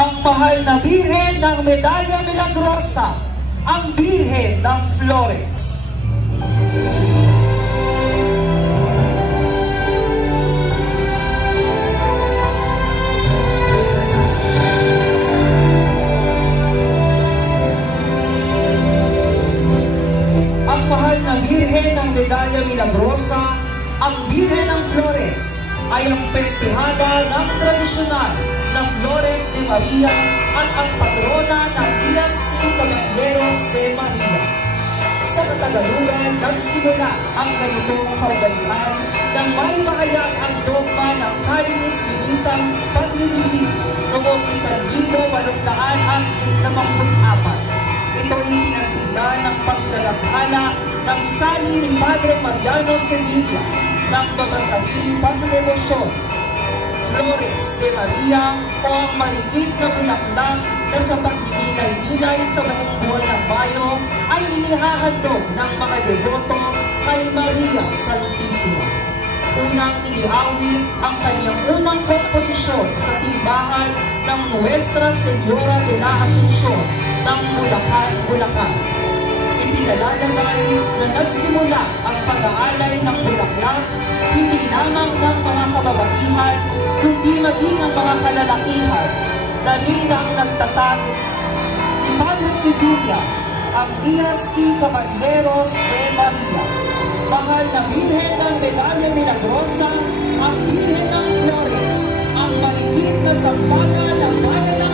ang mahal na Birhen ng Medalla Milagrosa, ang Birhen ng Flores. Ang mahal na Birhen ng Medalla Milagrosa, ang Birhen ng Flores, ay ang festihada ng tradisyonal na Flores de Maria at ang patrona ng Iyas y Caballeros de Maria. Sa Katagalugan, nagsimula ang ganitong kaugalian nang may mahayag ang dogma ng Kalinis-linisang paglilihim noong 1854. Ito ay pinasigla ng paglalakhala ng sali ni Padre Mariano Sevilla ng babasahing pagdebosyon. Flores de Maria o ang marikit na bulaklak na sa pagdinilay-nilay sa buong buwan ng Mayo ay inihahandog ng mga deboto kay Maria Santissima. Unang iniawit ang kanyang unang komposisyon sa simbahan ng Nuestra Señora de la Asunción ng Bulacan, Bulacan. Ipinalalagay na nagsimula ang pag-aalay ng bulaklak hindi lamang ng mga kababaihan, kundi maging ang mga kalalakihan na rin ang nagtatag ni Padre Sevilla, ang Iyas y Caballeros de Maria. Mahal na Birhen ng Medalla Milagrosa, ang Birhen ng Flores, ang marikit na sampagan ng bayan ng